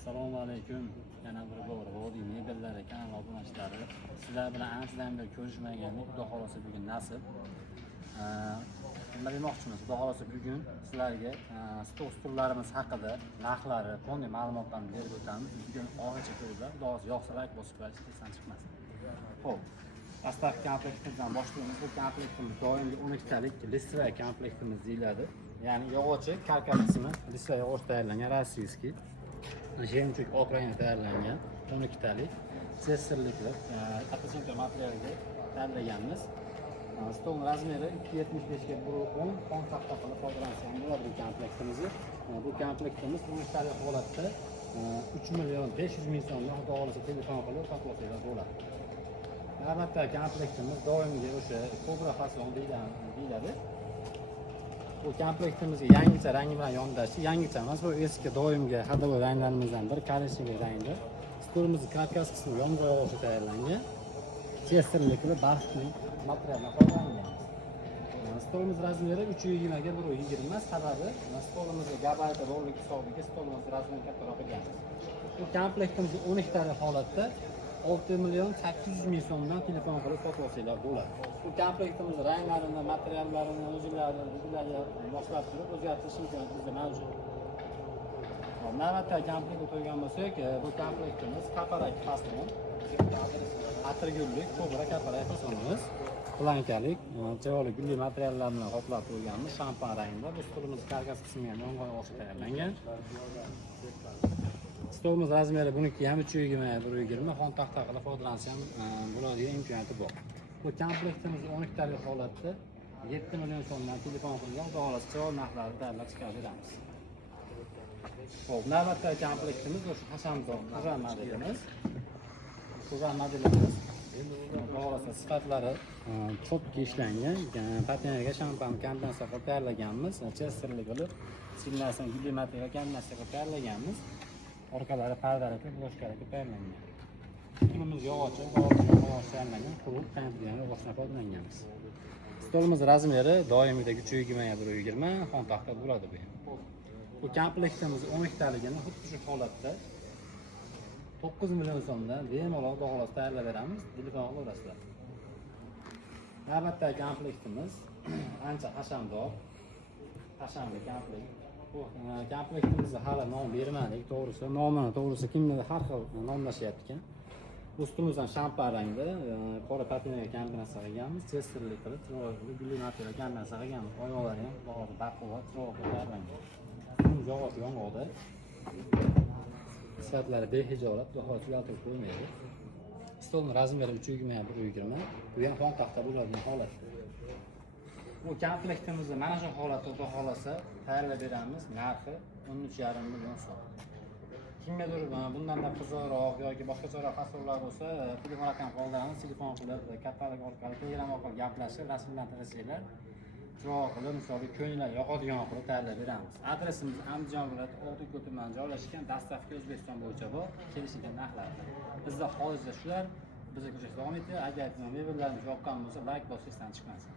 Assalomu alaykum. Yana bir bor Vodiy mebellari kanal obunachilari. Sizlar bilan anchadan beri ko'rishmagandik. Xudo xolasa bugun nasib. Nima demoqchimiz? Xudo xolasa bugun sizlarga stullarimiz haqida narxlari, qonuniy ma'lumotlarni berib o'tamiz. Bugun oxirgacha ko'ringlar. Xudo xolasa yoqsa like bosib qo'yasiz, kesdan chiqmasin. Xo'p. Dastlabki komplektimizdan boshlaymiz. Bu komplektimiz doimgi 12 talik listovoy komplektimiz deyiladi. Ya'ni yog'ochi karkas qismi listovoy yog'och tayyorlangan rossiyskiy. Jemchuk oq rangda tayyorlangan 12 talik sesirlikli apelsinka materialiga tayyorlaganmiz. Stolning razmeri 275 ga 110 qon taxta qilib foydalansak bo'ladi bu komplektimizni. Bu komplektimiz 12 talik holatda 3 million 500 ming so'mga xudo xolasa telefon qilib sotib olsangiz bo'ladi. Albatta komplektimiz doimgi o'sha kobra fason deyiladi. Bu komplektimizga yangicha rangi bilan yondashdi. Yangicha emas, bu eski doimgi hadovoy ranglarimizdan biri korичневый rangda. Stolimizni karkas qismi yomg'ir yog'ochi tayyorlangan. Chesterlikli barxli materialdan foydalangan. Stolimiz razmeri 320 ga 120. Sababi stolimizga gabariti rollik hisobiga stolimiz razmeri kattaroq ekanmiz. Bu komplektimizga 12 talik holatda 6 million 800 ming so'mdan telefon qilib sotib olsanglar bo'ladi. Bu komplektimiz ranglarini, materiallarini o'zlariga moslab turib o'zgartirish imkoniyati bizda mavjud. Navbatdagi komplektga qo'ygan bo'lsak, bu komplektimiz kaparak faslon, atirgullik, kobra kaparak faslonimiz, plankalik, chiroyli gulli materiallar bilan qoplab qo'yganmiz, shampan rangda. Bu stolimiz karkas qismiga yong'oq yog'ochi tayyorlangan. Stolimiz razmeri buniki ham 320 120 xon taxta qilib foydalansa ham bo'ladigan imkoniyati bor. Bu komplektimiz 12 talik holatda 7 million so'mdan telefon qilgan xudo xolasa chiroyli narxlarda tayyorlab chiqarib beramiz. Xo'p, navbatdagi komplektimiz o'sha hashamzor modelimiz. Modelimiz xudo xolasa sifatlari cho'pga ishlangan, patinaga shampan kompensatsiya qilib tayyorlaganmiz. Chesterlik qilib, signalsan gulli material kompensatsiya qilib tayyorlaganmiz. Orqalari pardalari, bloshkalari tayyorlangan. Stolimiz yog'ochi, yog'och tayyorlangan, quruq tandigan yog'ochdan foydalanganmiz. Stolimiz razmeri doimgidek 320 ga 120 xon taxta bo'ladi bu. Bu komplektimiz 12 taligini xuddi shu holatda 9 million so'mdan bemalol xudo xolasa tayyorlab beramiz. Telefon qilaverasizlar. Navbatdagi komplektimiz ancha hashamdor, hashamli komplekt. Bu komplektimizda hali nom bermadik, to'g'risi. Nomini to'g'risi kimdir har xil nomlashyapti ekan. Bu stolimizdan shampan rangda qora patinaga kombinatsiya qilganmiz. Chesterlik qilib, chiroyli gulli material kombinatsiya qilganmiz. Oyoqlari ham bog'da baquvvat, chiroyli tayyorlangan. Stolimiz yog'och yong'oqda. Sifatlari behijolat, xudo uyaltirib qo'ymaydi. Stolning razmeri 320 ga 120. Bu ham xon taxta bo'ladigan holat. Bu komplektimizni mana shu holatda xudo xolasa tayyorlab beramiz. Narxi 13,5 million so'm. Kimgadir bundan da qizig'roq yoki boshqacharoq fasllar bo'lsa, telefon raqam qoldiramiz, telefon qilib, katalog orqali, Telegram orqali gaplashib, rasmlantirsanglar, chiroq qilib, misol ko'ngillar yoqadigan qilib tayyorlab beramiz. Adresimiz Andijon viloyati Oltiko'l tumanida joylashgan, dastavka O'zbekiston bo'yicha bor, kelishilgan narxlar. Bizda hozircha shular, bizga ko'rishda davom etadi. Agar mebellarimiz yoqqan bo'lsa, like bosishdan chiqmasin.